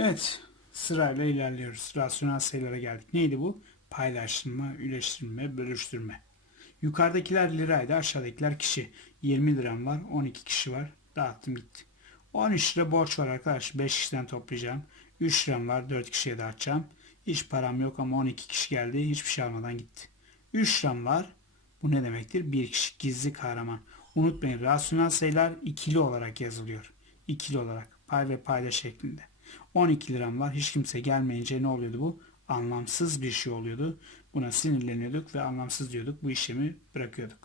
Evet, sırayla ilerliyoruz. Rasyonel sayılara geldik. Neydi bu? Paylaştırma, üleştirme, bölüştürme. Yukarıdakiler liraydı, aşağıdakiler kişi. 20 liram var, 12 kişi var. Dağıttım gitti. 13 lira borç var arkadaş. 5 kişiden toplayacağım. 3 liram var, 4 kişiye dağıtacağım. Hiç param yok ama 12 kişi geldi. Hiçbir şey almadan gitti. 3 liram var. Bu ne demektir? Bir kişi gizli kahraman. Unutmayın rasyonel sayılar ikili olarak yazılıyor. İkili olarak pay ve payda şeklinde. 12 liram var. Hiç kimse gelmeyince ne oluyordu bu? Anlamsız bir şey oluyordu. Buna sinirleniyorduk ve anlamsız diyorduk. Bu işlemi bırakıyorduk.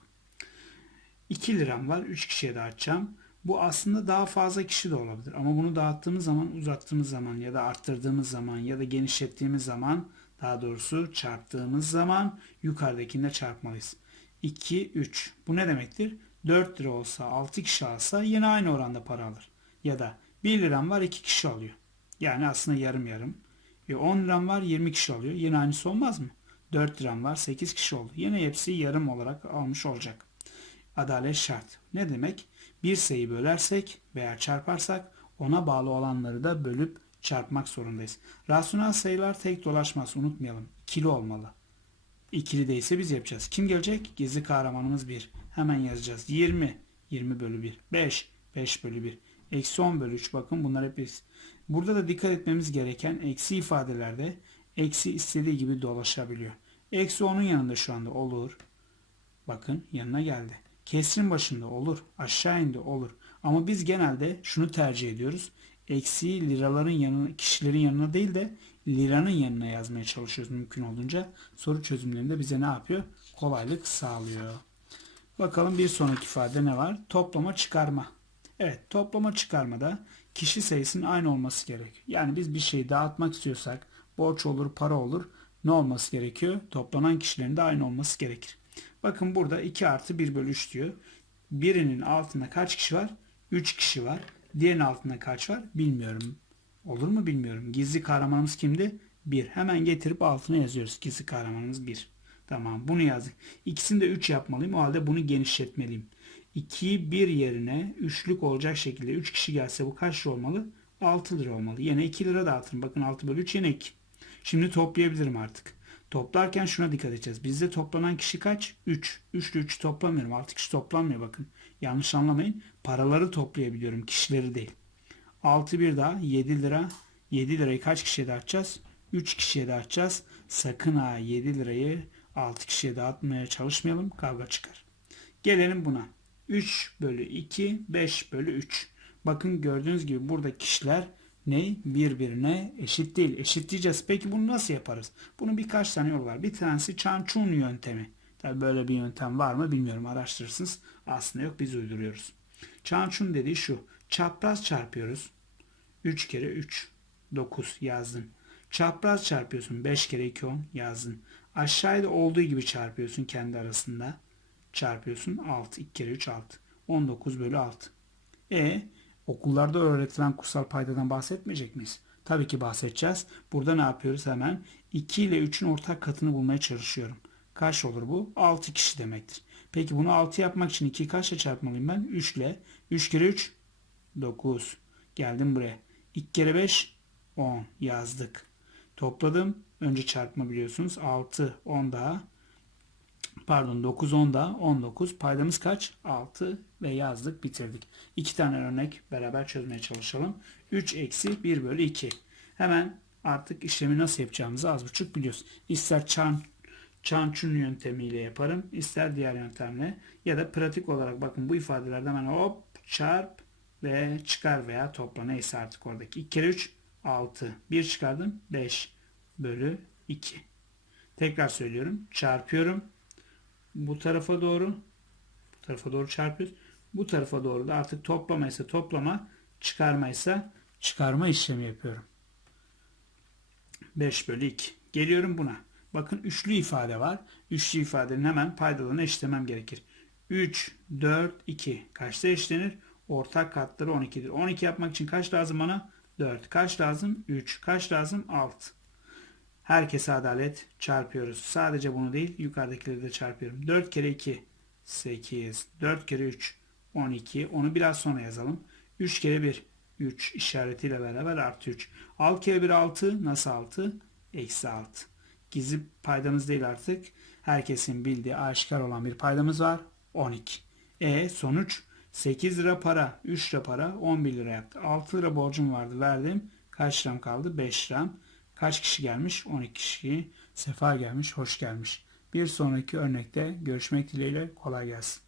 2 liram var. 3 kişiye dağıtacağım. Bu aslında daha fazla kişi de olabilir. Ama bunu dağıttığımız zaman, uzattığımız zaman ya da arttırdığımız zaman ya da genişlettiğimiz zaman daha doğrusu çarptığımız zaman yukarıdakinde çarpmalıyız. 2, 3. Bu ne demektir? 4 lira olsa 6 kişi alsa yine aynı oranda para alır. Ya da 1 liram var 2 kişi alıyor. Yani aslında yarım yarım. E 10 liram var 20 kişi alıyor. Yine aynısı olmaz mı? 4 liram var 8 kişi oldu. Yine hepsi yarım olarak almış olacak. Adalet şart. Ne demek? Bir sayıyı bölersek veya çarparsak ona bağlı olanları da bölüp çarpmak zorundayız. Rasyonel sayılar tek dolaşmaz unutmayalım. İkili olmalı. İkili değilse biz yapacağız. Kim gelecek? Gizli kahramanımız 1. Hemen yazacağız. 20. 20 bölü 1. 5. 5 bölü 1. Eksi 10 bölü 3. Bakın bunlar hep biz. Burada da dikkat etmemiz gereken eksi ifadelerde eksi istediği gibi dolaşabiliyor. Eksi 10'un yanında şu anda olur. Bakın yanına geldi. Kesrin başında olur. Aşağı indi olur. Ama biz genelde şunu tercih ediyoruz. Eksiği liraların yanına, kişilerin yanına değil de liranın yanına yazmaya çalışıyoruz mümkün olduğunca. Soru çözümlerinde bize ne yapıyor? Kolaylık sağlıyor. Bakalım bir sonraki ifade ne var? Toplama çıkarma. Evet toplama çıkarmada kişi sayısının aynı olması gerekiyor. Yani biz bir şeyi dağıtmak istiyorsak borç olur para olur ne olması gerekiyor? Toplanan kişilerin de aynı olması gerekir. Bakın burada 2 artı 1 bölü 3 diyor. Birinin altında kaç kişi var? 3 kişi var. Diğerinin altında kaç var? Bilmiyorum. Olur mu bilmiyorum. Gizli kahramanımız kimdi? 1. Hemen getirip altına yazıyoruz. Gizli kahramanımız 1. Tamam bunu yazdık. İkisini de 3 yapmalıyım. O halde bunu genişletmeliyim. 2'yi 1 yerine üçlük olacak şekilde 3 kişi gelse bu kaç lira olmalı? 6 lira olmalı. Yine 2 lira dağıtırım. Bakın 6 bölü 3 yine 2. Şimdi toplayabilirim artık. Toplarken şuna dikkat edeceğiz. Bizde toplanan kişi kaç? 3. 3 ile 3 toplamıyorum. 6 kişi toplanmıyor bakın. Yanlış anlamayın. Paraları toplayabiliyorum. Kişileri değil. 6 bir daha 7 lira. 7 lirayı kaç kişiye dağıtacağız? 3 kişiye dağıtacağız. Sakın ha 7 lirayı 6 kişiye dağıtmaya çalışmayalım. Kavga çıkar. Gelelim buna. 3 bölü 2 5 bölü 3. Bakın gördüğünüz gibi burada kişiler ne? Birbirine eşit değil. Eşitleyeceğiz. Peki bunu nasıl yaparız? Bunun birkaç tane yolu var. Bir tanesi Çançun yöntemi. Tabi böyle bir yöntem var mı bilmiyorum. Araştırırsınız. Aslında yok biz uyduruyoruz. Çançun dediği şu. Çapraz çarpıyoruz. 3 kere 3. 9 yazdın. Çapraz çarpıyorsun. 5 kere 2 10 yazdın. Aşağıda olduğu gibi çarpıyorsun kendi arasında. Çarpıyorsun 6. 2 kere 3 6. 19 bölü 6. E okullarda öğretilen kutsal paydadan bahsetmeyecek miyiz? Tabii ki bahsedeceğiz. Burada ne yapıyoruz hemen? 2 ile 3'ün ortak katını bulmaya çalışıyorum. Kaç olur bu? 6 kişi demektir. Peki bunu 6 yapmak için 2'yi kaçla çarpmalıyım ben? 3 ile. 3 kere 3 9. Geldim buraya. 2 kere 5 10 yazdık. Topladım. Önce çarpma biliyorsunuz. 6 10 daha. Pardon 9 10 daha 19. Paydamız kaç? 6 ve yazdık bitirdik. İki tane örnek beraber çözmeye çalışalım. 3 eksi 1 bölü 2. Hemen artık işlemi nasıl yapacağımızı az buçuk biliyoruz. İster çan çançun yöntemiyle yaparım. ister diğer yöntemle ya da pratik olarak bakın bu ifadelerde hemen hop çarp ve çıkar veya topla neyse artık oradaki. 2 kere 3 6. 1 çıkardım 5 bölü 2. Tekrar söylüyorum. Çarpıyorum. Bu tarafa doğru bu tarafa doğru çarpıyoruz. Bu tarafa doğru da artık toplama ise toplama, çıkarma ise çıkarma işlemi yapıyorum. 5 bölü 2. Geliyorum buna. Bakın üçlü ifade var. Üçlü ifadenin hemen paydalarını eşitlemem gerekir. 3, 4, 2. Kaçta eşlenir? Ortak katları 12'dir. 12 yapmak için kaç lazım bana? 4. Kaç lazım? 3. Kaç lazım? 6. Herkese adalet çarpıyoruz. Sadece bunu değil yukarıdakileri de çarpıyorum. 4 kere 2 8. 4 kere 3 12. Onu biraz sonra yazalım. 3 kere 1 3 işaretiyle beraber artı 3. 6 kere 1 6 nasıl 6? Eksi 6. Gizli paydamız değil artık. Herkesin bildiği aşikar olan bir paydamız var. 12. E sonuç 8 lira para, 3 lira para 11 lira yaptı. 6 lira borcum vardı verdim. Kaç liram kaldı? 5 liram. Kaç kişi gelmiş? 12 kişi. Sefa gelmiş, hoş gelmiş. Bir sonraki örnekte görüşmek dileğiyle kolay gelsin.